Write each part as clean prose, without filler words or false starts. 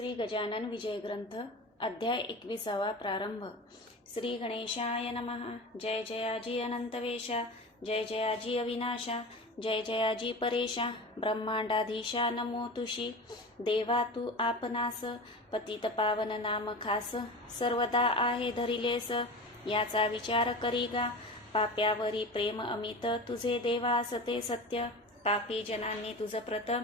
श्री गजानन विजय ग्रंथ अध्याय 21 प्रारंभ। श्री गणेशाय नमः। जय जयाजी अनंतवेशा, जय जयाजी अविनाशा, जय जयाजी परेशा, ब्रह्मांडाधीशा नमो तुशी। देवा तू आपणास, पतित पावन नाम खास, सर्वदा आहे धरिलेस, याचा विचार करी गा। पाप्यावरी प्रेम अमित, तुझे देवास ते सत्य, पापी जनांनी तुझ प्रत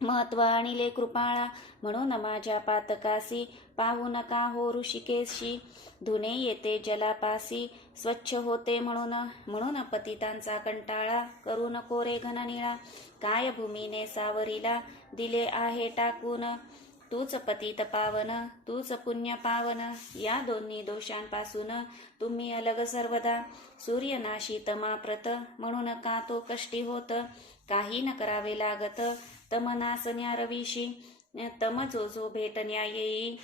महत्व आणिले कृपाळा। म्हणून माझ्या पातकासी, पाहू नका हो ऋषिकेशी, धुणे येते जलापासी, स्वच्छ होते म्हणून पतितांचा कंटाळा, करू नको रे घननिळा। काय भूमीने सावरीला, दिले आहे टाकून, तूच पतित पावन, तूच पुण्य पावन, या दोन्ही दोषांपासून तुम्ही अलग सर्वदा। सूर्यनाशी तमाप्रत, म्हणून का तो कष्टी होत, काही न करावे लागत तम नासन्या रवीशी। तम जो जो भेटण्या येई,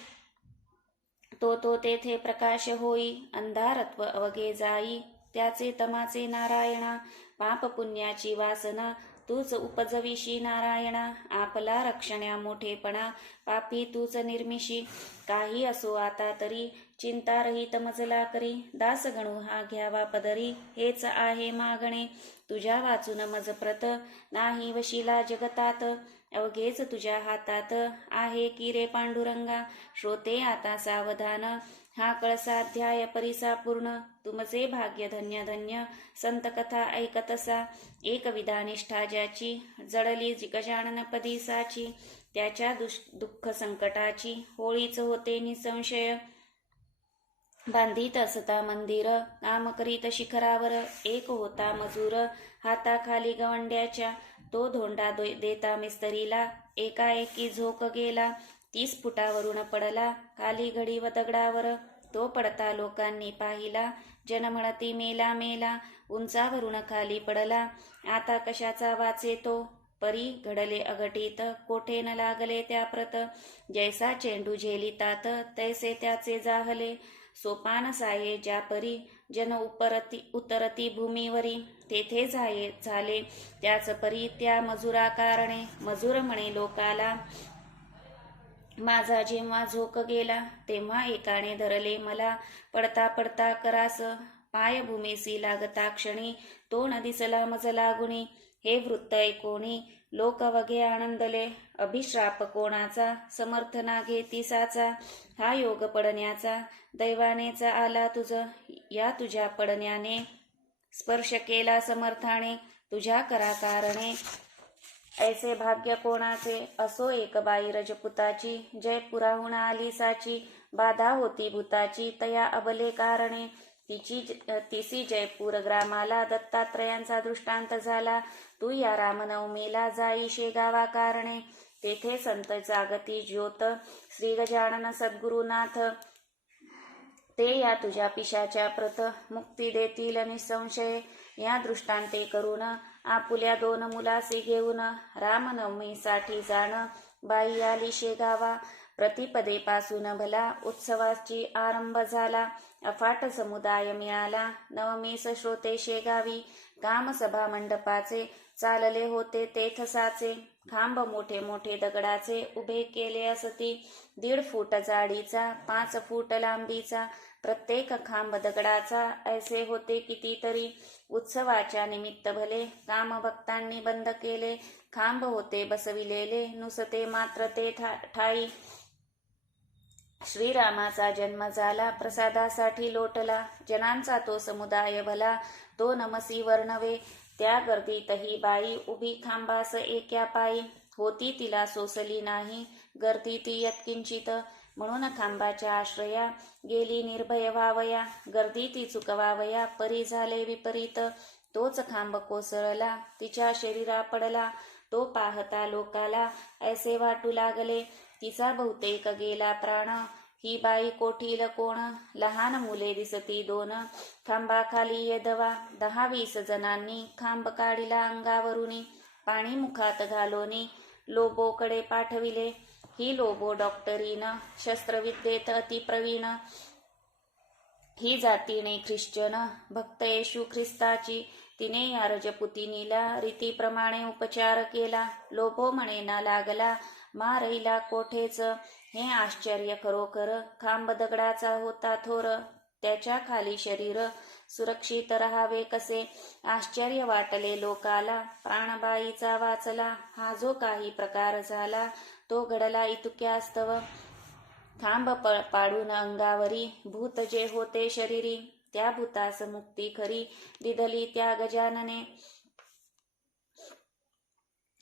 तो तेथे प्रकाश होई, अंधारत्व अवघे जाई, त्याचे तमाचे नारायणा। पाप पुण्याची वासना, तूच उपजविशी नारायणा, आपला रक्षण्या मोठेपणा, पापी तूच निर्मिशी। काही असो आता तरी, चिंता रहित मजला करी, दास गणू हा घ्यावा पदरी, हेच आहे मागणे, तुझ्या वाचून मज प्रत, नाही वशिला जगतात, अवघेच तुझ्या हातात आहे की रे पांडुरंगा। श्रोते आता सावधान, हा कळसाध्याय परिसा पूर्ण, तुमचे भाग्य धन्य धन्य, संत कथा ऐकतसा। एक विधानिष्ठा ज्याची, जडली गजानन पदीसाची, त्याच्या दुःख संकटाची होळीच होते निसंशय। बांधित असता मंदिर, काम करीत शिखरावर, एक होता मजूर हाताखाली गवंड्याच्या, तो धोंडा देता मिस्त्रीला, एकाएकी झोक गेला, 30 फुटावरून पडला खाली घडी व दगडावर, तो पडता लोकांनी पाहिला, जन म्हणती मेला मेला, उंचावरून खाली पडला, आता कशाचा वाचे तो, परी घडले अघटित, कोठे न लागले त्या प्रत, जैसा चेंडू झेलितात तैसे त्याचे जाहले, सोपान साये ज्या परी, जन उतरती भूमीवरी, तेथे झाले त्याच परी त्या मजुरा कारणे। मजूर म्हणे लोकाला, माझा जेव्हा झोक गेला, तेव्हा एकाने धरले मला, पडता पडता करास, पाय भूमीसी लागता क्षणी, तो न दिसला मज लागुनी। हे वृत्त ऐकोनी लोक वघे आनंदले, अभिश्राप कोणाचा, समर्थना घेतीसाचा, हा योग पडण्याचा, दैवानेच आला तुझ, या तुझ्या पडण्याने स्पर्श केला समर्थाने, तुझ्या करा कारणे ऐसे भाग्य कोणाचे। असो एक बाई रजपुताची, जयपुराहून आली साची, बाधा होती भूताची तया अबले कारणे, तिसी जयपूर ग्रामाला दत्तात्रयांचा दृष्टांत झाला, तू या रामनवमीला जाई शेगावा कारणे, तेथे संत जागती ज्योत, श्री गजानन सद्गुरुनाथ, ते या तुझ्या पिशाच्या प्रत, मुक्ती देतील निसंशय। या दृष्टांते करून, आपुल्या 2 मुलासी घेऊन, रामनवमीसाठी जाण, बाई आली शेगावा, प्रतिपदेपासून भला, उत्सवाची आरंभ झाला, अफाट समुदाय मिळाला, नवमीस श्रोते शेगावी, काम सभा मंडपाचे, चालले होते तेथसाचे, खांब मोठे मोठे दगडाचे उभे केले असती, 1.5 फूट जाडीचा, 5 फूट लांबीचा, प्रत्येक खांब दगडाचा, ऐसे होते कितीतरी, उत्सवाच्या निमित्त भले, काम भक्तांनी बंद केले, खांब होते बसविलेले, नुसते मात्र ते ठाई, श्रीरामाचा जन्म झाला, प्रसादासाठी लोटला, जनांचा तो समुदाय भला, तो नमसी वर्णवे, त्या गर्दीतही बाई उभी खांबास एक्या पायी, होती तिला सोसली नाही गर्दी ती यत्किंचित, म्हणून खांबाच्या आश्रया गेली निर्भय व्हावया, गर्दी ती चुकवावया, परी झाले विपरीत, तोच खांब कोसळला, तिच्या शरीरा पडला, तो पाहता लोकाला ऐसे वाटू लागले, तिचा बहुतेक गेला प्राण, ही बाई कोठील कोण, लहान मुले दिसती 2, खांबाखाली येदवा, 10-20 जणांनी खांब काढिला अंगावरुनी, पाणी मुखात घालोनी लोबोकडे पाठविले, ही लोबो डॉक्टरीन, शस्त्रविद्येत अतिप्रवीण, ही जातीने ख्रिश्चन, भक्त येशू ख्रिस्ताची, तिने या रजपुतिनीला रीतीप्रमाणे उपचार केला, लोभो म्हणे ना लागला, मारईला कोठेच हे आश्चर्य खरोखर. खांब दगडाचा होता थोर, त्याच्या खाली शरीर सुरक्षित राहावे कसे. आश्चर्य वाटले लोकाला, प्राणबाईचा वाचला. हा जो काही प्रकार झाला तो घडला इतक्यास्तव. खांब पाडून अंगावरी भूत जे होते शरीरी, त्या भूतास मुक्ती खरी दिधली त्या गजानने.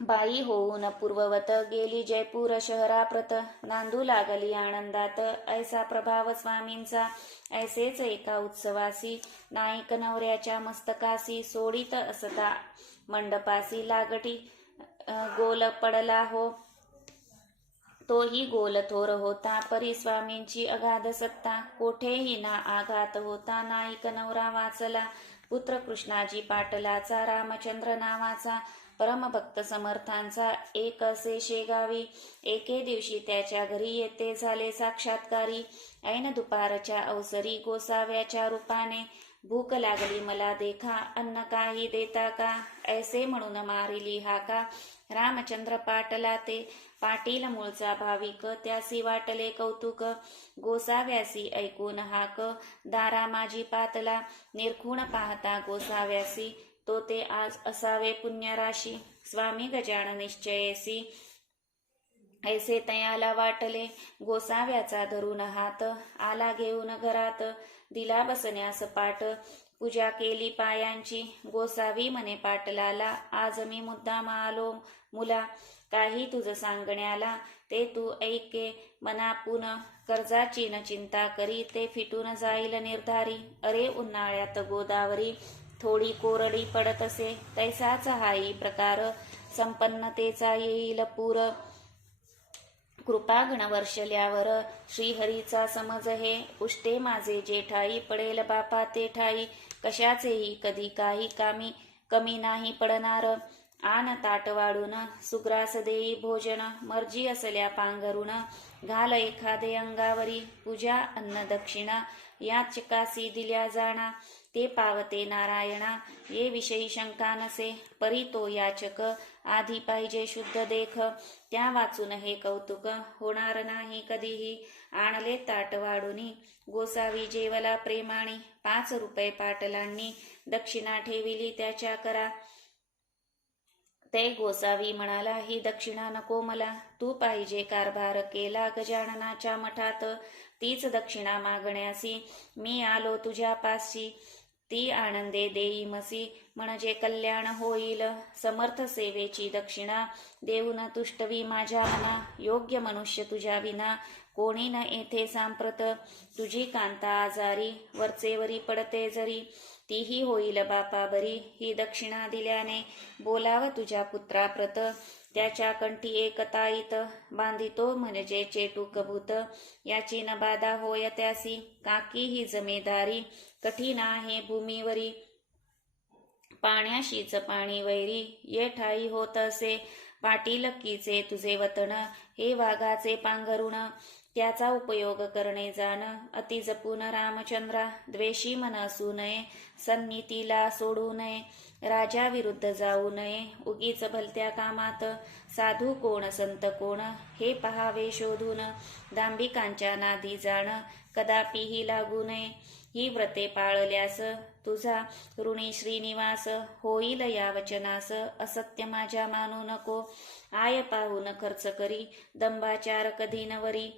बाई होऊन पूर्ववत गेली जयपूर शहराप्रत. नांदू लागली आनंदात ऐसा प्रभाव स्वामींचा. ऐसेच एका उत्सवासी नाईक नवऱ्याच्या मस्तकासी सोडित असता मंडपासी लागटी गोल पडला हो. तोही गोल थोर होता, परी स्वामींची अगाध सत्ता. कोठेही ना आघात होता, नाईक नवरा वाचला. पुत्र कृष्णाजी पाटलाचा, रामचंद्र नावाचा, परमभक्त समर्थांचा. एक असे शेगावी एके दिवशी त्याच्या घरी येथे झाले साक्षात्कारी. ऐन दुपारच्या अवसरी गोसाव्याच्या रूपाने. भूक लागली मला देखा, अन्न काही देता का, ऐसे म्हणून मारिली हाका. रामचंद्र पाटला ते पाटील मूळचा भाविक, त्यासी वाटले कौतुक. गोसाव्यासी ऐकून हाक, दारा माझी पातला. निरखून पाहता गोसाव्यासी, तो ते आज असावे पुण्यराशी. स्वामी गजानन निश्चयेसी ऐसे तयाला वाटले. गोसाव्याचा धरून हात आला घेऊन घरात, दिला बसण्यास पाट. पूजा केली पायांची, गोसावी म्हणे पाटलाला, आज मी मुद्दाम आलो मुला. काही तुझ सांगण्याला ते तू ऐके मनापून. कर्जाची न चिंता करी, ते फिटून जाईल निर्धारी. अरे उन्हाळ्यात गोदावरी थोडी कोरडी पडत असे, तैसाच हाही प्रकार संपन्नतेचा येईल पूर. कृपागण वर्षल्यावर श्रीहरीचा समज हे, उष्टे माझे जे ठाई पडेल बापा ते ठाई. कशाचेही कधी काही कामी कमी नाही पडणार. आन ताट वाढून सुग्रास देई भोजन, मर्जी असल्या पांघरुण घाल एखादे अंगावरी. पूजा अन्न दक्षिणा याचकासी दिल्या जाणा, ते पावते नारायणा ये विषयी शंका नसे. परी तो याचक आधी पाहिजे शुद्ध देख, त्या वाचून हे कौतुक होणार नाही कधीही. आणले ताट वाढुनी गोसावी जेवला प्रेमाणी. 5 रुपये पाटलांनी दक्षिणा ठेविली त्याच्या करा. ते गोसावी म्हणाला, ही दक्षिणा नको मला. तू पाहिजे कारभार केला गजाननाच्या मठात, तीच दक्षिणा मागण्यासी मी आलो तुझ्या पाशी. ती आनंदे देई मसी, म्हणजे कल्याण होईल. समर्थ सेवेची दक्षिणा देऊन तुष्टवी माझ्या मना. योग्य मनुष्य तुझ्या विना कोणी न येथे सांप्रत. तुझी कांता आजारी वरचेवरी पडते जरी, तीही होईल बापा बरी. ही दक्षिणा दिल्याने बोलाव तुझ्या पुत्राप्रत. त्याच्या कंठी एक ताईत बांधितो म्हणजे चेटूक भूत. याची न बाधा होय त्यासी, काकी ही जमेदारी कठीण आहे भूमीवरी. पाण्याशीच पाणी वैरी ये ठाई होत असे. पाटीलकीचे तुझे वतन हे वाघाचे पांघरुण. त्याचा उपयोग करणे जाण अति जपून रामचंद्रा. द्वेषी मन असू नये, सन्नीतीला सोडू नये. राजा विरुद्ध जाऊ नये उगीच भलत्या कामात. साधू कोण संत कोण हे पहावे शोधून. दांभिकांच्या नादी जाण कदापिही लागू नये. ही व्रते पाळल्यास तुझा ऋणी श्रीनिवास. होईल या वचनास असत्य माझ्या मानू नको. आय पाहून खर्च करी दंबाचार कधी नवरी.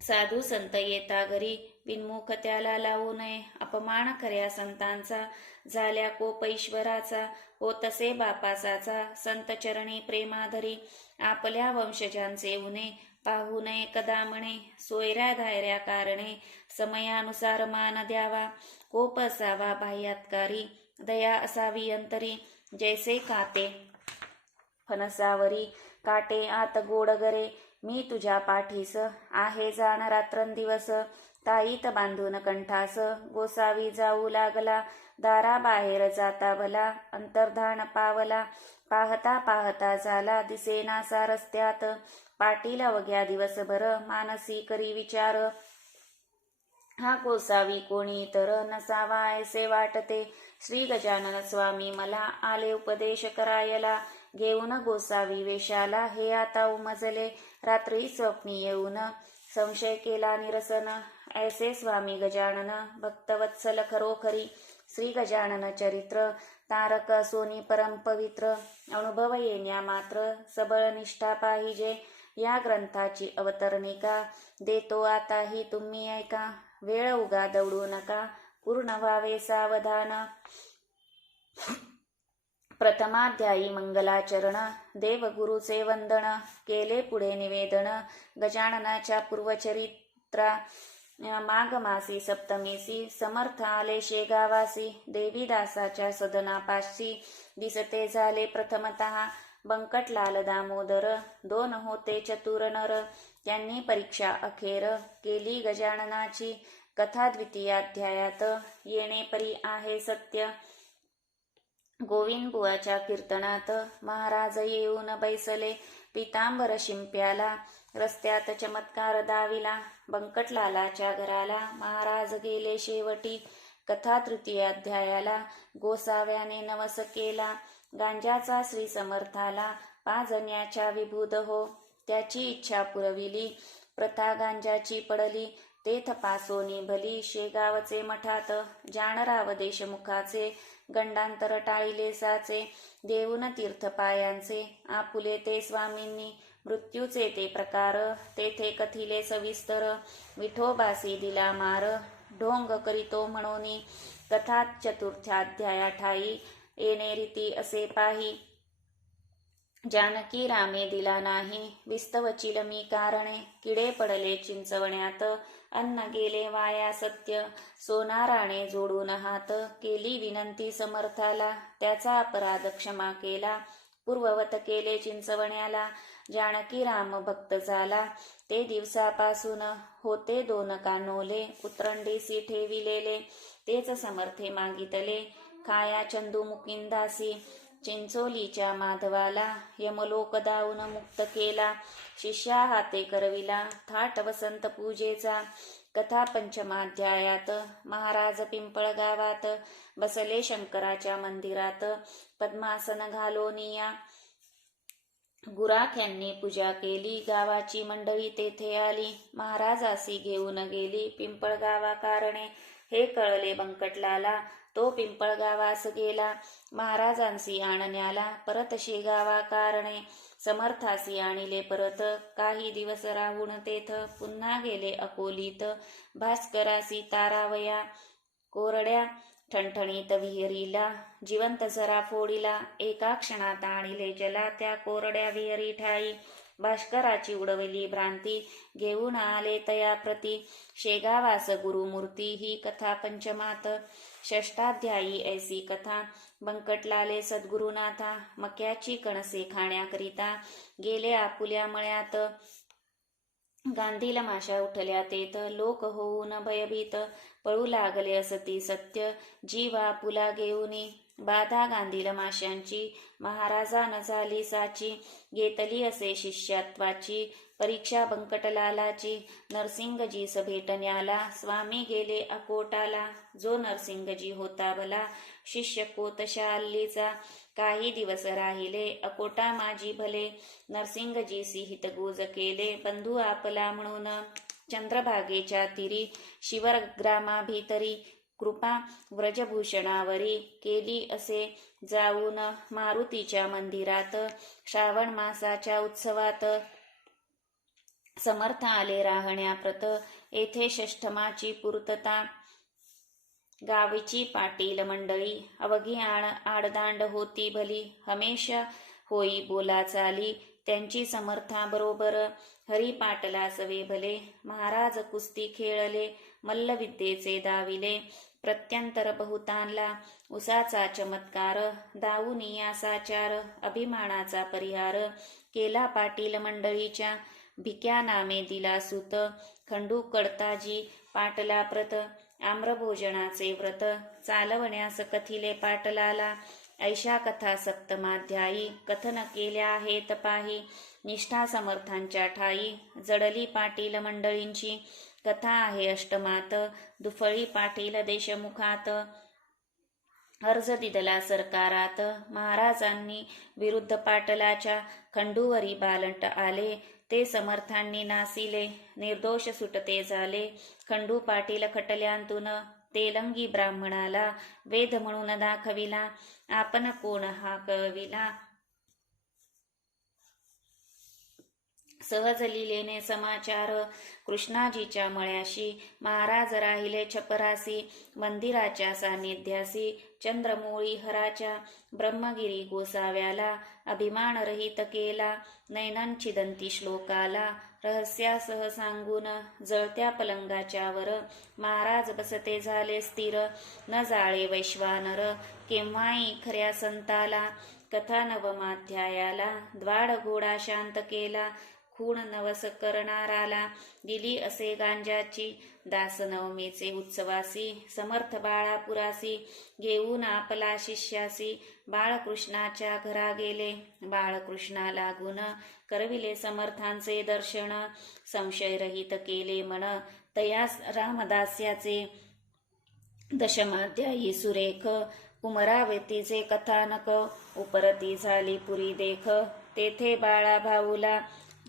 साधू संत येता घरी बिनमुख त्याला लावू नये. अपमान कर्या संतांचा झाल्या कोप ईश्वराचा. होतसे बापासाचा संत चरणी प्रेमाधरी. आपल्या वंशजांचे उणे पाहू नये कदा म्हणे. सोयऱ्या धायऱ्या कारणे समयानुसार मान द्यावा. कोप असावा बाह्यात्कारी, दया असावी अंतरी. जैसे काते फणसावरी काटे आत गोडगरे. मी तुझ्या पाठीस आहे जाण रात्रंदिवस. ताईत बांधून कंठास गोसावी जाऊ लागला. दाराबाहेर जाता भला अंतर्धान पावला. पाहता पाहता झाला दिसेनासा रस्त्यात. पाटील अवघ्या दिवसभर मानसी करी विचार. हा गोसावी कोणी तर नसावा ऐसे वाटते. श्री गजानन स्वामी मला आले उपदेश करायला. घेऊन गोसावी वेशाला, हे आता उमजले रात्री स्वप्नी येऊन, संशय केला निरसन, ऐसे स्वामी गजानन, भक्तवत्सल खरोखरी, श्री गजानन चरित्र, तारक सोनी परम पवित्र, अनुभव येण्या मात्र, सबळ निष्ठा पाहिजे, या ग्रंथाची अवतरणिका, देतो आताही तुम्ही ऐका, वेळ उगा दौडू नका, पूर्ण व्हावे सावधान. प्रथमाध्यायी मंगलाचरण, देवगुरुचे वंदन, केले पुढे निवेदन, गजाननाच्या पूर्वचरित्रा. माघ मासी सप्तमीसी, समर्थ आले शेगावासी, देवीदासाच्या सदनापाशी, दिसते झाले प्रथमतः, बंकटलाल दामोदर, दोन होते चतुर नर, त्यांनी परीक्षा अखेर, केली गजाननाची, कथा द्वितीयाध्यायात, येणे परी आहे सत्य. गोविंद बुवाच्या कीर्तनात, महाराज येऊन बैसले, पितांबर शिंप्याला, रस्त्यात चमत्कार दाविला, बंकटलालाच्या घराला, महाराज गेले शेवटी, कथा तृतीयाध्यायाला, गोसाव्याने नवस केला, गांजाचा श्री समर्थाला, पाजण्याच्या विभूद हो, त्याची इच्छा पुरविली, प्रथा गांजाची पडली, तेथ पासोनी भली, शेगावचे मठात, जानराव देशमुखाचे, गंडांतर टाळिले साचे, देऊन तीर्थ पायांचे, आपुले ते स्वामींनी, मृत्यूचे ते प्रकार, तेथे कथिले सविस्तर, विठोबासी दिला मार, ढोंग करीतो म्हणोनी, कथा चतुर्थाध्याया ठाई, येणे रीती असे पाही, जानकी रामे दिला नाही, विस्तवचिल मी कारणे, किडे पडले चिंचवण्यात, अन्न गेले वाया सत्य, सोनाराने जोडून हात, केली विनंती समर्थाला, त्याचा अपराध क्षमा केला, पूर्ववत केले चिंचवण्याला, जानकी राम भक्त झाला, ते दिवसापासून होते दोन कानोले, उतरंडीसी ठेविलेले, तेच समर्थे मागितले, खाया चंदू मुकिंदासी, चिंचोलीच्या माधवाला, यमलोक दाऊन मुक्त केला, शिष्या हाते करविला, थाट वसंत पूजेचा, कथा पंचमाध्यायात, महाराज पिंपळ गावात, बसले शंकराच्या मंदिरात, पद्मासन घालोनिया, गुराख्यांनी पूजा केली, गावाची मंडळी तेथे आली, महाराजासी घेऊन गेली, पिंपळ गावा कारणे, हे कळले बंकटलाला, तो पिंपळ गावास गेला, महाराजांसी आणण्याला, परत शेगावा कारणे, समर्थासी आणिले परत, काही दिवस राहून तेथ, पुन्हा गेले अकोलीत, भास्करासी तारावया, कोरड्या ठणठणीत विहिरीला, जिवंत झरा फोडीला, एका क्षणात आणिले जला, त्या कोरड्या विहिरी ठाई, भास्कराची उडवली भ्रांती, घेऊन आले तया प्रती, शेगावास गुरुमूर्ती, ही कथा पंचमात. षष्टाध्यायी ऐसी कथा, बंकटलाले सद्गुरुनाथा, मक्याची कणसे खाण्याकरिता, गेले आपुल्या मळ्यात, गांधील माशा उठल्या तेथ, लोक होऊन भयभीत, पळू लागले असती सत्य, जीव आपुला घेऊनी, बाधा गांधील माशांची, महाराजान झाली साची, घेतली असे शिष्यात्वाची, परीक्षा बंकटलालाची, नरसिंगजीस भेटण्याला, स्वामी गेले अकोटाला, जो नरसिंगजी होता भला, शिष्य कोतशाल्लीचा, काही दिवस राहिले अकोटा माझी भले, नरसिंगजीसी हितगुज केले, बंधू आपला म्हणून, चंद्रभागेच्या तिरी, शिवग्रामाभितरी, कृपा व्रजभूषणावरी, केली असे जाऊन मारुतीच्या मंदिरात, श्रावण मासाच्या उत्सवात, समर्थ आले राहण्याप्रत, येथे षष्ठमाची पूर्तता, गावीची पाटील मंडळी, अवघी आडदांड होती भली, हमेशा होई बोला चाली, त्यांची समर्था बरोबर, हरी पाटला सवे भले, महाराज कुस्ती खेळले, मल्लविद्येचे दाविले, प्रत्यंतर बहुतांला, उसाचा चमत्कार, दाऊनिया साचार, अभिमानाचा परिहार, केला पाटील मंडळीच्या, भिक्या नामे दिला सूत, खंडू कडताजी पाटला प्रत, आम्रभोजनाचे व्रत, चालवण्यास कथिले पाटलाला, ऐशा कथा सप्तमाध्यायी, कथन केल्या आहेत पाही, निष्ठा समर्थांच्या ठाई, जडली पाटील मंडळींची, कथा आहे अष्टमात, दुफळी पाटील देशमुखात, अर्ज दिदला सरकारात. महाराजांनी विरुद्ध पाटलाच्या खंडूवरी बालंट आले. ते समर्थांनी नासिले. निर्दोष सुटते झाले. खंडू पाटील खटल्यांतून तेलंगी ब्राह्मणाला वेद म्हणून दाखविला. आपण कोण हा कळविला. सहज लिलेने समाचार. कृष्णाजीच्या मळ्याशी महाराज राहिले छपरासी. मंदिराच्या सान्निध्यासी चंद्रमौळी हराच्या. ब्रह्मगिरी गोसाव्याला अभिमान रहित केला. नैनांचिदंती श्लोकाला रहस्यासह सांगून. जळत्या पलंगाच्या वर महाराज बसते झाले स्थिर. न जाळे वैश्वानर केव्हाही खऱ्या संताला. कथा नवमाध्यायाला द्वाड घोडा शांत केला. खूण नवस करणाराला दिली असे गांजाची. दास नवमीचे उत्सवासी समर्थ बाळापुरासी. घेऊन आपला शिष्यासी बाळकृष्णाच्या घरा गेले. बाळकृष्णा लागून करविले समर्थांचे दर्शन. संशयरहित केले मन तयास रामदास्याचे. दशमाध्यायी सुरेख कुमरावतीचे कथानक. उपरती झाली पुरी देख. तेथे बाळा भाऊला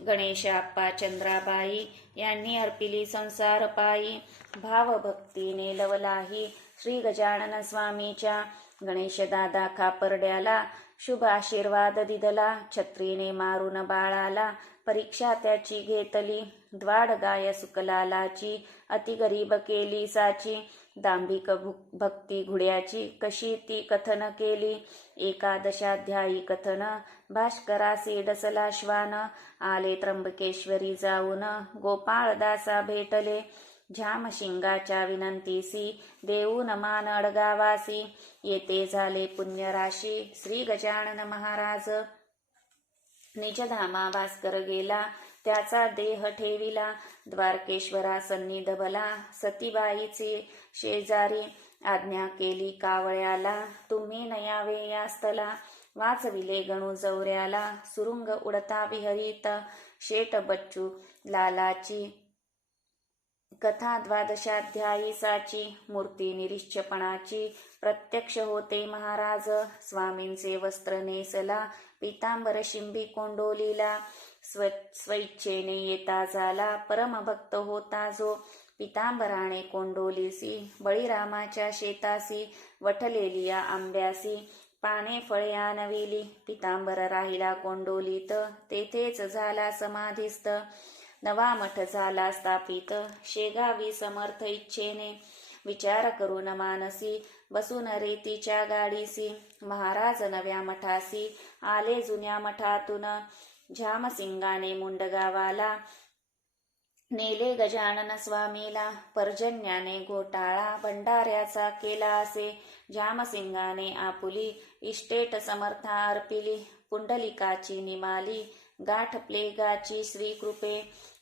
गणेशाप्पा चंद्राबाई यांनी अर्पिली संसार पायी. भावभक्तीने लवलाही श्री गजानन स्वामीच्या. गणेशदादा खापर्ड्याला शुभ आशीर्वाद दिदला. छत्रीने मारून बाळाला परीक्षा त्याची घेतली. द्वाड गाय सुकलालाची अति गरीब केली साची. दांभिक भक्ती घुड्याची कशी ती कथन केली. एकादशाध्यायी कथन भास्करासी डसला श्वान. आले त्र्यंबकेश्वरी जाऊन गोपाळदासा भेटले. झामशिंगाच्या विनंतीसी देऊन मान अडगावासी. येते झाले पुण्यराशी श्री गजानन महाराज. निजधामा भास्कर गेला त्याचा देह ठेविला. द्वारकेश्वरा सन्निध भला सतीबाईचे शेजारी. आज्ञा केली कावळ्याला तुम्ही नयावे या स्थला. वाचविले गणू जवऱ्याला सुरुंग उडता विहरीत. शेट बच्चू लालाची कथा द्वादशाध्यायी साची. मूर्ती निरीक्षपणाची प्रत्यक्ष होते महाराज. स्वामींचे वस्त्र नेसला पितांबर शिंबी कोंडोलीला. स्वइच्छेने येता झाला परमभक्त होता जो. पितांबराने कोंडोलीसी बळीरामाच्या शेतासी. वठलेली या आंब्यासी पाने फळे आणविली. पितांबर राहिला कोंडोलीत तेथेच झाला समाधीस्थ. नवा मठ झाला स्थापित शेगावी समर्थ इच्छेने. विचार करून मानसी बसून रेतीच्या गाडीसी. महाराज नव्या मठासी आले जुन्या मठातून. झामसिंगाने मुंडगावाला नेले गजानन स्वामीला. पर्जन्याने घोटाळा भंडाऱ्याचा केला असे. झामसिंगाने आपुली इस्टेट समर्था अर्पिली. पुंडलिकाची निमाली गाठ प्लेगाची श्रीकृपे.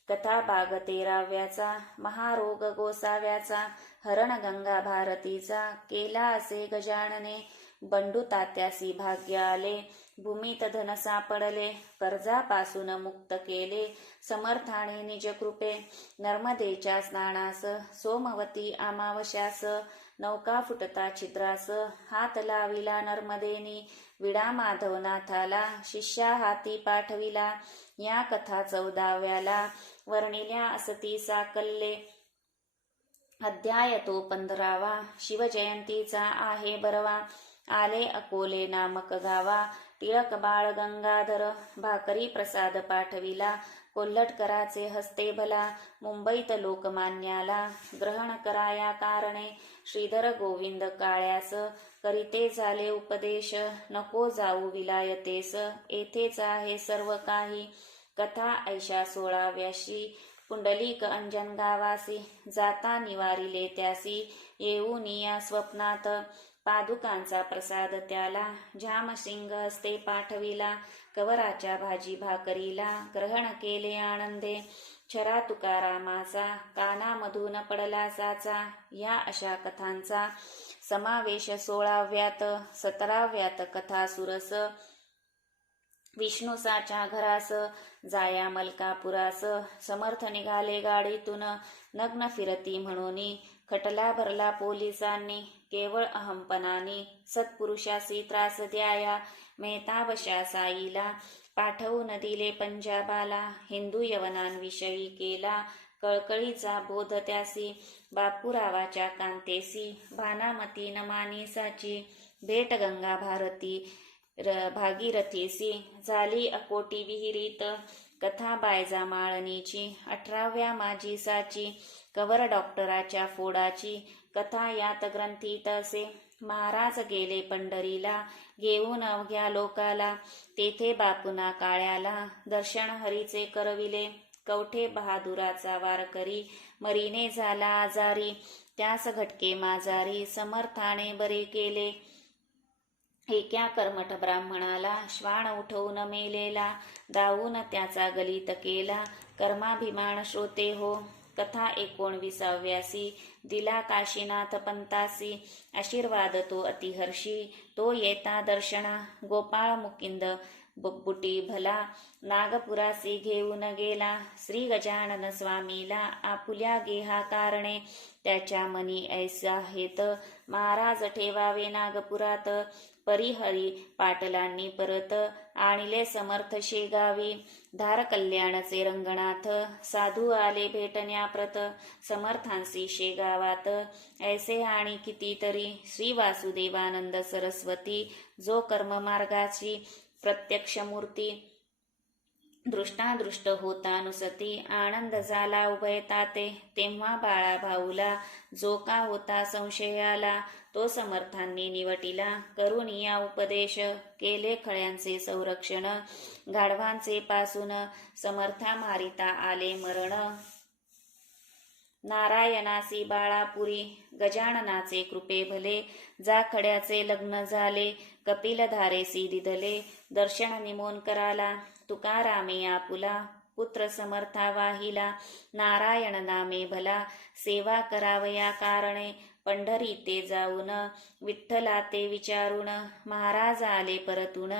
कथा बाग 13व्याचा महारोग गोसाव्याचा. हरण गंगा भारतीचा केला असे गजानने. बंडू तात्यासी भाग्य आले भूमीत धन सापडले. कर्जापासून मुक्त केले समर्थाने निज कृपे. नर्मदेच्या स्नानास सोमवती अमावस्यास. नौका फुटता छिद्रास हात लाविला नर्मदेनी. विडा माधवनाथाला शिष्या हाती पाठविला. या कथा 14व्याला वर्णिल्या असती साकल्ले. अध्याय तो 15वा शिवजयंतीचा आहे बरवा. आले अकोले नामक गावा. टिळक बाळ गंगाधर भाकरी प्रसाद पाठविला. कोल्हटकराचे हस्ते भला. मुंबईत लोकमान्याला ग्रहण कराया कारणे. श्रीधर गोविंद काळ्यास करीते झाले उपदेश. नको जाऊ विलायतेस येथेच आहे सर्व काही. कथा ऐशा 16व्याशी पुंडलिक अंजन गावासी. जाता निवारिले त्यासी येऊन या स्वप्नात. पादुकांचा प्रसाद त्याला झामसिंग हस्ते पाठविला. कवराच्या भाजी भाकरीला ग्रहण केले आनंदे. छरा तुकारामाचा कानामधून पडला साचा. या अशा कथांचा समावेश 16व्यात. 17व्यात कथा सुरस विष्णुसाच्या घरास जाया मलकापुरास समर्थ निघाले गाडीतून नग्न फिरती म्हणून खटला भरला पोलिसांनी केवळ अहंपणाने सत्पुरुषासी त्रास द्याया मेहताबशा साईला पाठवून दिले पंजाबाला हिंदू यवनांविषयी केला कळकळीचा बोध त्यासी बापूरावाच्या कांतेसी भानामती नमानीसाची भेट गंगा भारती भागीरथीसी झाली अकोटी विहिरीत कथा बायजा माळणीची 18व्या माजीसाची कवर डॉक्टराच्या फोडाची कथा यात ग्रंथीत असे महाराज गेले पंढरीला घेऊन अवघ्या लोकाला तेथे बापुना काळ्याला दर्शन हरीचे करविले कवठे बहादुराचा वारकरी मरीने झाला आजारी त्यास घटके माजारी समर्थाने बरे केले एका कर्मठ ब्राह्मणाला श्वान उठवून मेलेला दावून त्याचा गलित केला कर्माभिमान श्रोते हो कथा 19व्यासी दिला काशीनाथ पंतासी आशीर्वाद तो अतिहर्षी तो येता दर्शना गोपाळ मुकिंद बुट्टी भला नागपुरासी घेऊन गेला श्री गजानन स्वामीला आपुल्या गेहा कारणे त्याच्या मनी ऐसा हेत महाराज ठेवावे नागपुरात परिहरी पाटलांनी परत आणले समर्थ शेगावी धार कल्याणचे रंगनाथ साधू आले भेटण्याप्रत समर्थांसी शेगावात ऐसे आणि कितीतरी श्री वासुदेवानंद सरस्वती जो कर्ममार्गाची प्रत्यक्ष मूर्ती दृष्टादृष्ट होता नुसती आनंद झाला उभयताते तेव्हा बाळा भाऊला जो का होता संशयाला तो समर्थांनी निवटिला करुनिया उपदेश केले खळ्यांचे संरक्षण गाढवांचे पासून समर्था मारिता आले मरण नारायणासी बाळापुरी गजाननाचे कृपे भले जाखड्याचे लग्न झाले कपिलधारेसी दिदले दर्शन निमोन कराला तुकारामे आपुला पुत्र समर्था वाहिला नारायण नामे भला सेवा करावया कारणे पंढरी ते जाऊन विठ्ठला ते विचारून महाराज आले परतून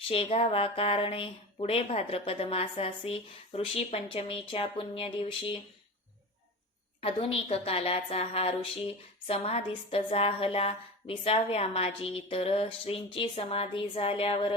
शेगावा कारणे पुढे भाद्रपद मासासी ऋषी पंचमीच्या पुण्य दिवशी आधुनिक कालाचा हा ऋषी समाधीस्थ जाहला 20व्या माजी इतर श्रींची समाधी झाल्यावर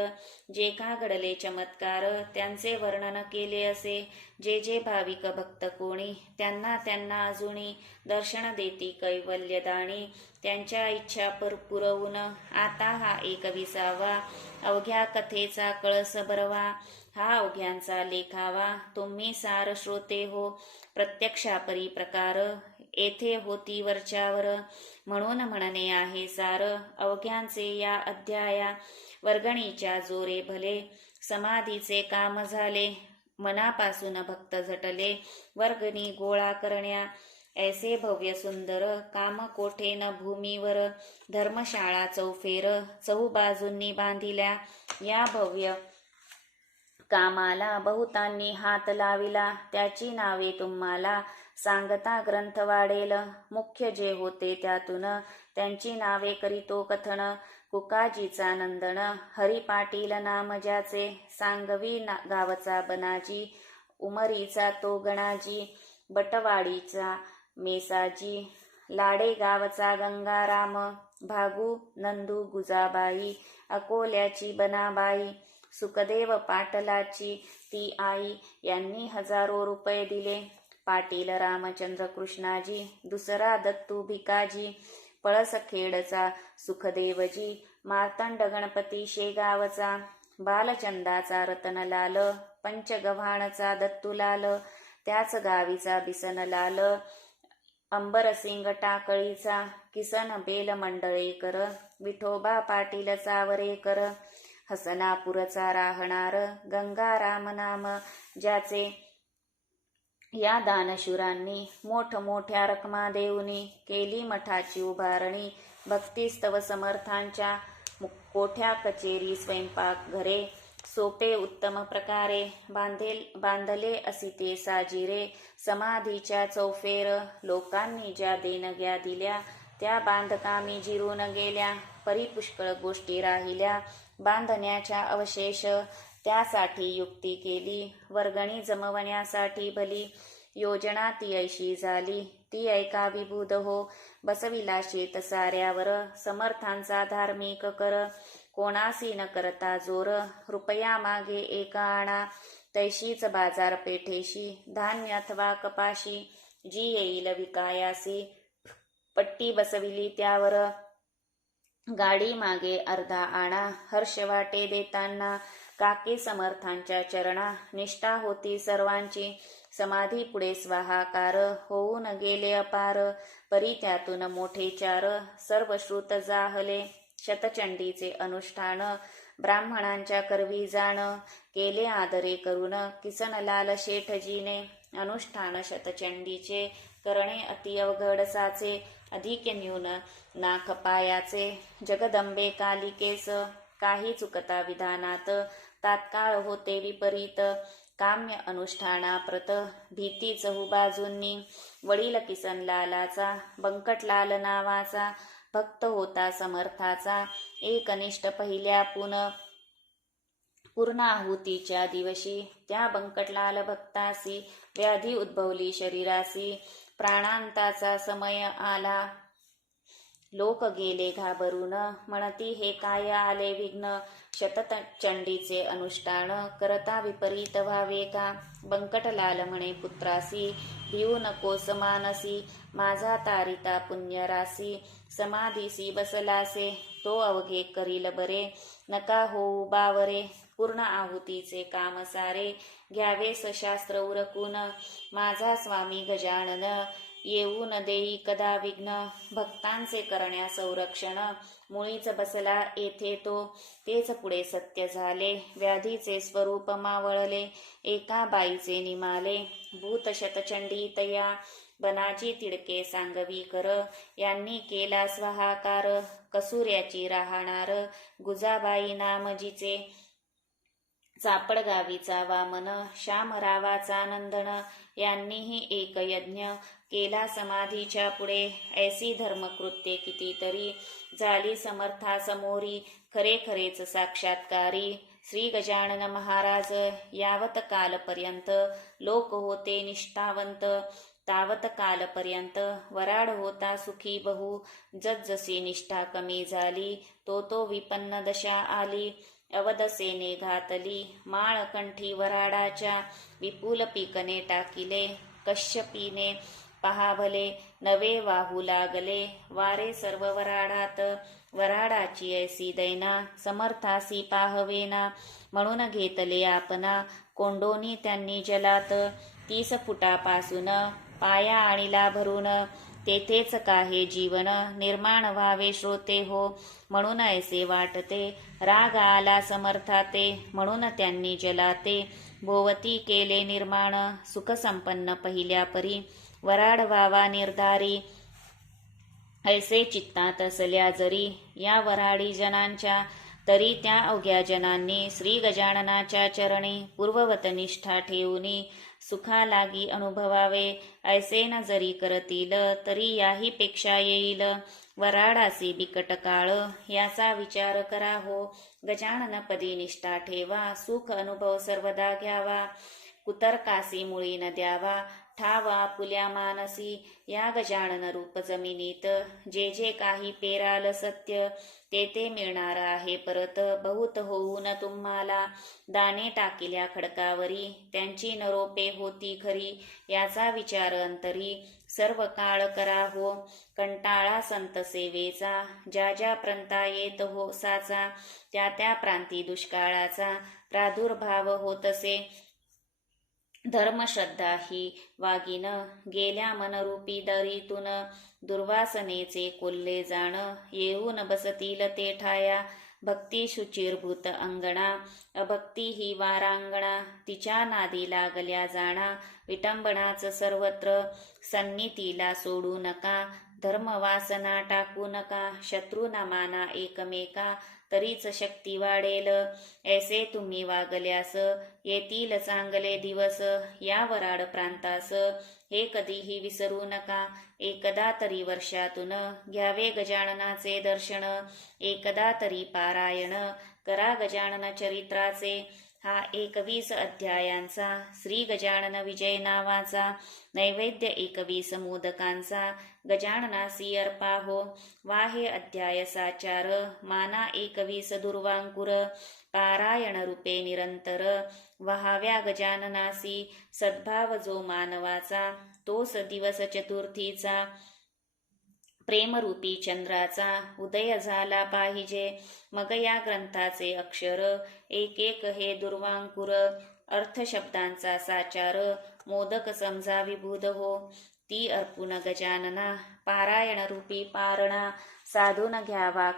जे का घडले चमत्कार त्यांचे वर्णन केले असे जे जे भाविक भक्त कोणी त्यांना त्यांना अजूनी दर्शन देती कैवल्यदाणी त्यांच्या इच्छा पुरवून आता हा 21वा अवघ्या कथेचा कळस भरवा हा अवघ्यांचा लेखावा तुम्ही सार श्रोते हो प्रत्यक्षापरी प्रकार येथे होती वरच्यावर म्हणून म्हणणे आहे सार अवघ्यांचे या अध्याया वर्गणीच्या जोरे भले समाधीचे काम झाले मनापासून भक्त झटले वर्गणी गोळा करण्या ऐसे भव्य सुंदर काम कोठेन भूमीवर धर्मशाळा चौफेर चहूबाजूंनी बांधिल्या या भव्य कामाला बहुतांनी हात लाविला त्याची नावे तुम्हाला सांगता ग्रंथ वाढेल मुख्य जे होते त्यातून त्यांची नावे करीतो कथन कुकाजीचा नंदन हरी पाटील नाम ज्याचे सांगवी गावचा बनाजी उमरीचा तो गणाजी बटवाडीचा मेसाजी लाडे गावचा गंगाराम भागू नंदू गुजाबाई अकोल्याची बनाबाई सुखदेव पाटलाची ती आई यांनी हजारो रुपये दिले पाटील रामचंद्र कृष्णाजी दुसरा दत्तू भिकाजी पळसखेडचा सुखदेवजी मार्तंड गणपती शेगावचा बालचंदाचा रतनलाल पंचगव्हाणचा दत्तूलाल त्याच गावीचा बिसनलाल अंबरसिंग टाकळीचा किसन बेल मंडळेकर विठोबा पाटील चावरेकर हसनापूरचा राहणार गंगाराम नाम ज्याचे या दानशूरांनी मोठमोठ्या रकमा देऊनी केली मठाची उभारणी भक्तिस्तव समर्थांच्या कोठ्या कचेरी स्वयंपाक घरे सोपे उत्तम प्रकारे बांधले असिते साजिरे समाधीच्या चौफेर लोकांनी ज्या देणग्या दिल्या त्या बांधकामी जिरून गेल्या परिपुष्कळ गोष्टी राहिल्या बांधण्याच्या अवशेष त्यासाठी युक्ती केली, वर्गणी जमवण्यासाठी भली योजना ती ऐशी झाली. ती ऐका विबुध हो, बसविला शेत साऱ्यावर, समर्थांचा धार्मिक कर, कोणासी न करता जोर. रुपया मागे एक आणा, तैशीच बाजारपेठेशी, धान्य अथवा कपाशी, जी येईल विकायासी. पट्टी बसविली त्यावर, गाडी मागे अर्धा आणा. हर्ष वाटे देताना, काके समर्थांच्या चरणा. निष्ठा होती सर्वांची, समाधी पुढे स्वाहाकार. होऊन गेले अपार, परी त्यातून मोठे चार. सर्व श्रुत जाहले, शतचंडीचे अनुष्ठान. ब्राह्मणांच्या करवी जाण, केले आदरे करून. किसनलाल शेठजीने, अनुष्ठान शतचंडीचे. करणे अति अवघड साचे, अधिक न्यून नाख पायाचे. जगदंबे कालिकेस, काही चुकता विधानात. तात्काळ होते विपरीत, काम्य अनुष्ठानाप्रत. भीती चहू बाजूंनी, वडील किसनलालाचा. बंकटलाल नावाचा, भक्त होता समर्थाचा. एकनिष्ठ पहिल्या पूर्ण आहुतीच्या दिवशी. त्या बंकटलाल भक्तासी, व्याधी उद्भवली शरीरासी. प्राणांताचा समय आला, लोक गेले घाबरून. म्हणती हे काय आले विघ्न, शतचंडीचे अनुष्ठान. करता विपरीत व्हावे का, बंकटलाल म्हणे पुत्रासी. भिऊ नकोस मानसी, माझा तारिता पुण्यरासी. समाधीसी बसलासे, तो अवघे करील बरे. नका होऊ बावरे, पूर्ण आहुतीचे काम सारे. घ्यावेस शास्त्र उरकून, माझा स्वामी गजानन. येऊन देई कदा विघ्न, भक्तांचे करण्या संरक्षण. मुळीच बसला येथे तो, तेच पुढे सत्य झाले. व्याधीचे स्वरूप मावळले, एका बाईचे निमाले. भूत शतचंडी तया, बनाची तिडके सांगवी कर. यांनी केला स्वाहाकार, कसुऱ्याची राहणार. गुजाबाई नाम जिचे, चापडगावीचा वामन. श्यामरावाचा नंदन, यांनीही एक यज्ञ केला समाधीच्या पुढे. ऐसी धर्मकृत्ये कितीतरी, झाली समर्था समोरी. खरे खरेच साक्षात्कारी. श्री गजानन महाराज, यावत कालपर्यंत लोक होते निष्ठावंत. तावत कालपर्यंत वराड होता सुखी बहु. जसजशी निष्ठा कमी झाली, तो विपन्न दशा आली. अवधसेने घातली, माळ कंठी वराडाच्या. विपुल पिकने टाकिले, कश्यपीने पहाभले. नवे वाहू लागले, वारे सर्व वराडात. वराडाची ऐसी दैना, समर्थासी पाहवेना. म्हणून घेतले आपणा, कोंडोनी त्यांनी जलात. 30 फुटापासून पाया आणिला भरून. तेथेच काहे जीवन, निर्माण व्हावे श्रोते हो. म्हणून ऐसे वाटते, राग आला समर्थाते. म्हणून त्यांनी जलाते, भोवती केले निर्माण. सुख संपन्न पहिल्या परी, वराड व्हावा निर्धारी. ऐसे चित्तात असल्या जरी, या वराडी जनांच्या. तरी त्या अवघ्या जनांनी, श्री गजाननाच्या चरणी. पूर्ववत निष्ठा ठेवूनी, सुखा लागी अनुभवावे. ऐसे न जरी करतील, तरी याही पेक्षा येईल. वराडासी बिकट काळ, याचा विचार करा हो. गजाननपदी निष्ठा ठेवा, सुख अनुभव सर्वदा घ्यावा. कुतर्कासी मुळी न द्यावा, ठावा पुल्या मानसी. या गजानन रूप जमिनीत, जे जे काही पेराल सत्य, ते मिळणार आहे परत. बहुत होऊन तुम्हाला, दाणे टाकिल्या खडकावरी. त्यांची न रोपे होती खरी, याचा विचार अंतरी. सर्व काळ करा हो, कंटाळा संत सेवेचा. ज्या ज्या प्रांता येत हो साचा, त्या त्या प्रांती दुष्काळाचा प्रादुर्भाव होतसे. धर्मश्रद्धा ही वागीन, गेल्या मनरूपी दरीतून. दुर्वासनेचे कोल्हे जाण, येऊन बसतील ते ठाया. भक्ती शुचिरभूत अंगणा, अभक्ती ही वारांगणा. तिच्या नादी लागल्या जाणा, विटंबनाच सर्वत्र. सन्नितीला सोडू नका, धर्मवासना टाकू नका. शत्रू न माना एकमेका, तरीच शक्ती वाढेल. ऐसे तुम्ही वागल्यास, येतील चांगले दिवस. या वराड प्रांतास, हे कधीही विसरू नका. एकदा तरी वर्षातून, घ्यावे गजाननाचे दर्शन. एकदा तरी पारायण, करा गजानन चरित्राचे. हा 21 अध्यायांचा श्री गजानन विजय नावाचा नैवेद्य 21 मोदकांचा गजाननासी अर्पाहो. वाहे अध्याय साचार माना 21 दुर्वांकुर पारायण रूपे निरंतर. वहाव्या गजाननासी सद्भाव जो मानवाचा तोच दिवस चतुर्थीचा. प्रेमरूपी चंद्राचा उदय झाला पाहिजे मग या ग्रंथाचे अक्षर एक एक हे दुर्वांकुर. अर्थशब्दांचा साचार मोदक समजा विबुध हो. ती अर्पुन गजानना पारायण रूपी पारणा. साधून घ्यावा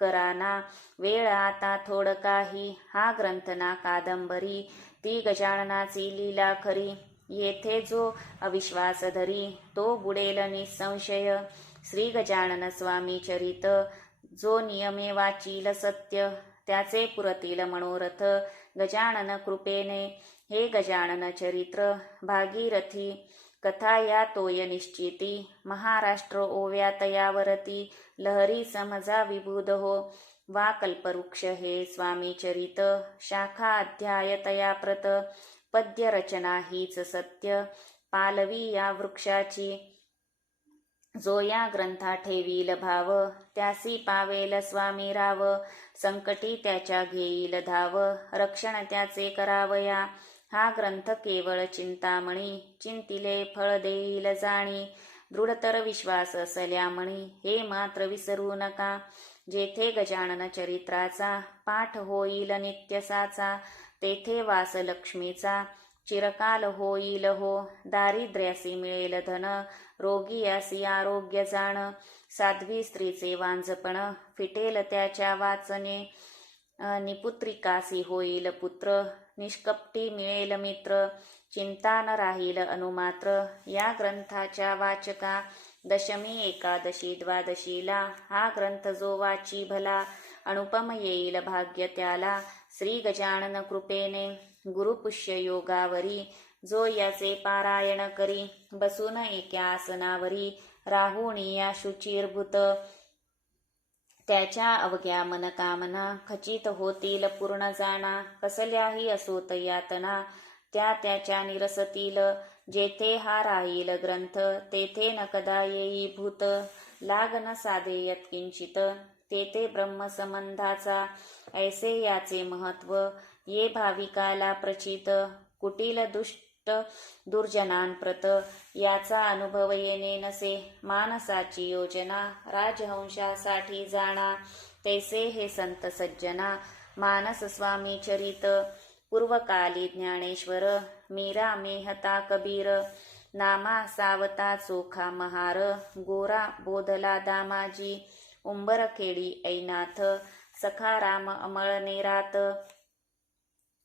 कराना वेळ आता थोड काही. हा ग्रंथ ना कादंबरी ती गजाननाची लीला खरी. येथे जो अविश्वास धरी तो बुडेल निसंशय. श्री गजानन स्वामी चरित जो नियमे वाचील सत्य त्याचे पुरतील मनोरथ गजानन कृपेने. हे गजानन चरित्र भागीरथी कथा या तोय निश्चिती. महाराष्ट्र ओव्या तयावरती लहरी समजा विबुध हो. वा कल्पवृक्ष हे स्वामी चरित शाखा अध्याय तयाप्रत. पद्य रचना हीच सत्य पालवी या वृक्षाची. जो या ग्रंथा ठेवील भाव त्यासी पावेल स्वामी राव. संकटी त्याच्या घेईल धाव रक्षण त्याचे करावया. हा ग्रंथ केवळ चिंतामणी चिंतिले फळ देईल जाणी. दृढतर विश्वास असल्यामणी हे मात्र विसरू नका. जेथे गजानन चरित्राचा पाठ होईल नित्यसाचा तेथे वास लक्ष्मीचा चिरकाल होईल हो. दारिद्र्यासी मिळेल धन रोगियासी आरोग्य जाण. साध्वी स्त्रीचे वांझपण फिटेल त्याच्या वाचने. निपुत्रिकासी होईल पुत्र निष्कपटी मिळेल मित्र. चिंता न राहील अनुमात्र या ग्रंथाच्या वाचका. दशमी एकादशी द्वादशीला हा ग्रंथ जो वाची भला. अनुपम येईल भाग्य त्याला श्री गजानन कृपेने. गुरुपुष्य योगावरी जो याचे पारायण करी. बसून एका आसनावरी राहुणिया शुचिरभूत. त्याच्या अवघ्या मनकामना खचित होतील पूर्ण जाणा. कसल्याही असोत यातना त्या त्याच्या निरसतील. जेथे हा राहील ग्रंथ तेथे न कदा येई भूत. लागन साधे यत्किंचित तेथे ब्रह्मसंबंधाचा. ऐसे याचे महत्व ये भाविकाला प्रचित. कुटील दुष्ट दुर्जनांप्रत याचा अनुभव येणे नसे. मानसाची योजना राजहंशासाठी जाणा तैसे हे संत सज्जना. मानस स्वामी चरित पूर्वकाली ज्ञानेश्वर मीरा मेहता कबीर. नामा सावता चोखा महार गोरा बोधला दामाजी. उंबरखेडी ऐनाथ सखाराम अमळ नेरात.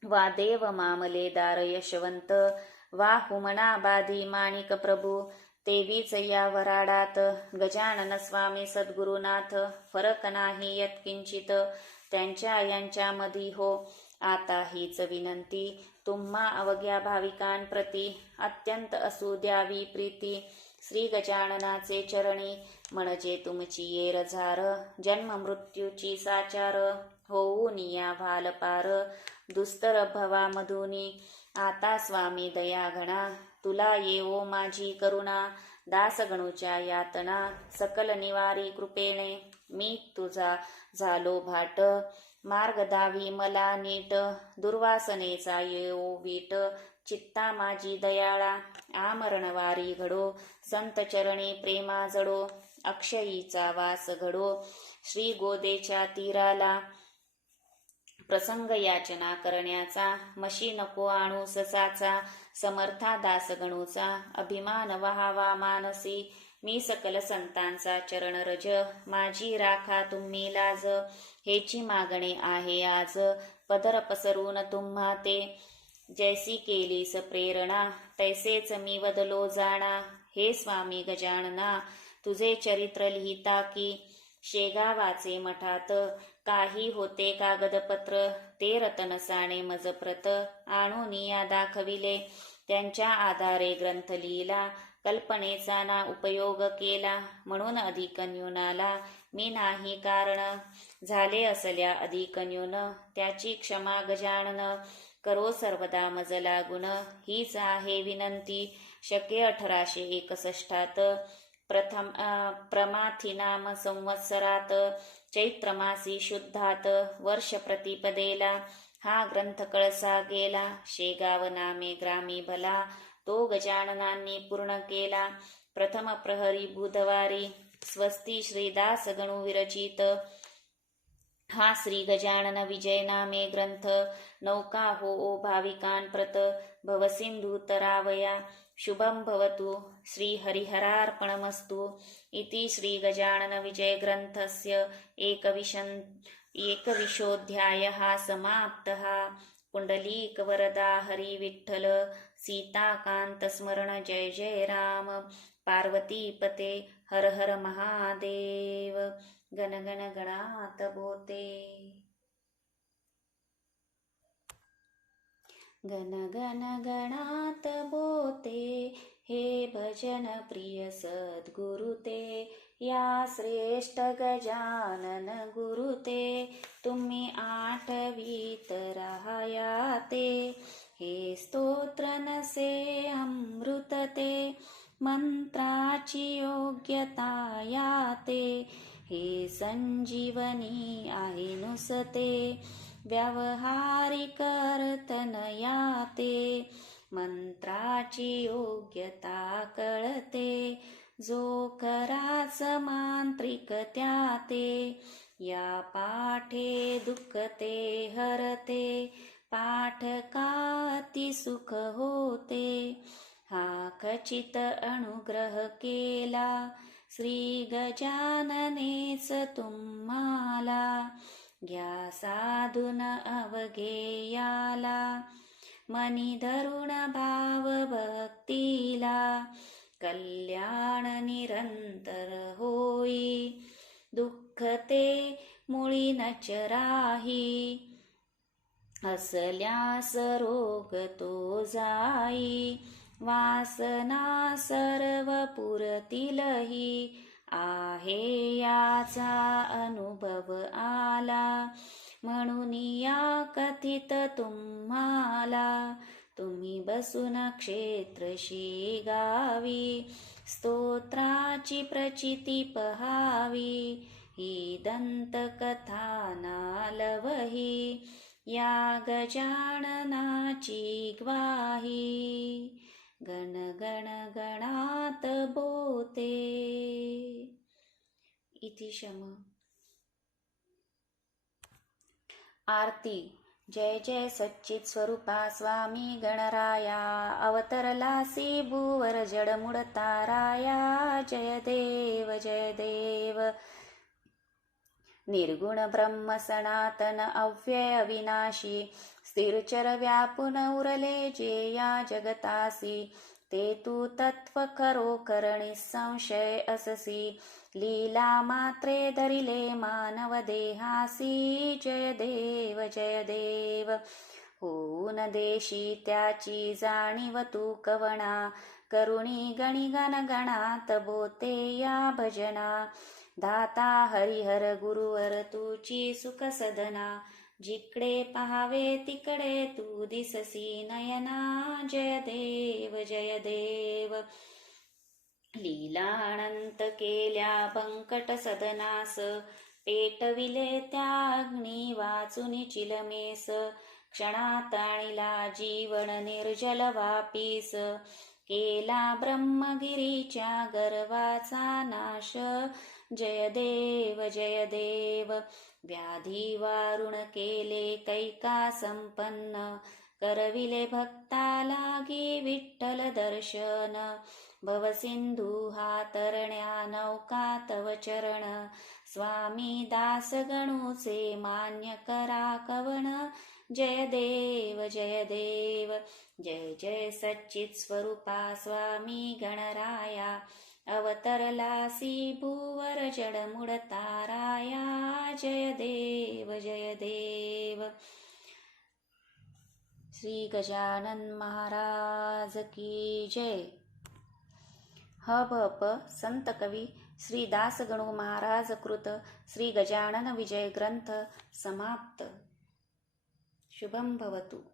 वा देव मामलेदार यशवंत वा हुमणा बाधी माणिक प्रभू. तेवीच या वराडात गजानन स्वामी सद्गुरुनाथ. फरक नाही यत्किंचित त्यांच्या यांच्यामधी हो. आता हीच विनंती तुम्हा अवघ्या भाविकांप्रती अत्यंत असू द्यावी प्रीती. श्री गजाननाचे चरणी म्हणजे तुमची येरझार. जन्म मृत्यूची साचार होऊन या भालपार. दुस्तर भवा मधुनी आता स्वामी दयाघणा. तुला येवो माझी करुणा. दासगणूच्या यातना सकल निवारी कृपेने. मी तुझा झालो भाट मार्ग दावी मला नीट. दुर्वासनेचा येवो वीट चित्ता माझी दयाळा. आमरणवारी घडो संत चरणी प्रेमा जडो. अक्षयीचा वास घडो श्री गोदेच्या तीराला. प्रसंग याचना करण्याचा मशी नको आणू ससाचा. समर्था दासगणूचा अभिमान वहावा मानसी. मी सकल संतांचा चरण रज माझी राखा तुम्ही लाज. हेची मागणे आहे आज पदर पसरून तुम्हा ते. जैसी केलीस प्रेरणा तैसेच मी वदलो जाणा. हे स्वामी गजानना तुझे चरित्र लिहिता की. शेगावाचे मठात काही होते कागदपत्र ते रतनसाने मजप्रत. आणून या दाखविले त्यांच्या आधारे ग्रंथ लिहिला. कल्पनेचा ना उपयोग केला, म्हणून अधिक न्यूनाला मी नाही कारण. झाले असल्या अधिक न्यून, त्याची क्षमा गजानन. करो सर्वदा मज लागून, हीच आहे विनंती. शके 1861 प्रमाथी नाम संवत्सरात, चैत्रमासी शुद्धात, वर्ष प्रतिपदेला हा ग्रंथ कळसा गेला. शेगाव नामे ग्रामी भला, तो गजाननांनी पूर्ण केला. प्रथम प्रहरी बुधवारी, स्वस्ती श्रीदास गणू विरचित. हा श्री गजानन विजय नामे ग्रंथ, नौका हो ओ भाविकान प्रत, भवसिंधू तरावया. शुभम भवतु श्री हरिहरार्पणमस्तु. इति श्री गजानन विजय ग्रंथस्य एकविंशोऽध्यायः समाप्तः. पुंडलीक वरदा हरी विठ्ठल, सीताकांत स्मरण जय जय राम. पार्वतीपते हर हर महादेव. गण गण गणात बोते. गण गण गणात बोते, हे भजन प्रिय सद्गुरु ते. या श्रेष्ठ गजानन गुरु ते, तुम्ही आठवीत राहाया ते. हे स्तोत्र नसे अमृत ते, मंत्राची योग्यता याते. हे संजीवनी आहे नुसते, व्यावहारिक अर्तन याते. मंत्राची योग्यता कळते, जो कराच मांत्रिक त्याते. या पाठे दुखते हरते, पाठका अति सुख होते. हा खचित अनुग्रह केला, श्री गजाननेच तुम्हाला. घ्या साधून अवघेयाला, मनी धरुण भाव भक्तीला. कल्याण निरंतर होई, दुःख ते मुळी नच राही. असल्यास रोग तो जाई, वासना सर्व पुरतीलही. आहे याचा अनुभव आला, म्हणून या कथित तुम्हाला. तुम्ही बसून क्षेत्रशी गावी, स्तोत्राची प्रचिती पहावी. ही दंतकथा नालवही, या गजाननाची ग्वाही. गण गण गणात बोते. इति शम. आरती. जय जय सच्चित स्वरूपा स्वामी गणराया, अवतरलासी भूवर जडमुड ताराया. जय देव जय देव. निर्गुण ब्रह्म सनातन अव्यय अविनाशी, स्थिरचर व्यापून उरले जे या जगतासी. ते तू तत्व खरोखर निसंशय अससी, लीला मात्रे धरिले मानव देहासी. जय देव जय देव. होऊन देशी त्याची जाणीव तू कवणा, करुणी गणी गण गणात बोते या भजना. दाता हरिहर गुरुवर तुची सुख सदना, जिकडे पहावे तिकडे तू दिससी नयना. जय देव जय देव. लीला अनंत केल्या बंकट सदनास, पेटविले त्या अग्नी वाचून चिलमेस. क्षणात आणिला जीवन निर्जल वापीस, केला ब्रह्मगिरीच्या गर्वाचा नाश. जय देव जय देव. व्याधी वारुण केले कैका संपन्न, करविले भक्ता लागी विठ्ठल दर्शन. भवसिंधू हा तरण्या नौका तव चरण, स्वामी दास गणूचे मान्य करा कवण. जय देव जय देव. जय जय सच्चित स्वरूपा स्वामी गणराया, अवतरलासी भूवर जडमुड ताराया. जय देव जय देव. श्री गजानन महाराज की जय। ह.भ.प. संत कवी श्री दासगणू महाराज कृत श्री गजानन विजय ग्रंथ समाप्त। शुभम भवतु।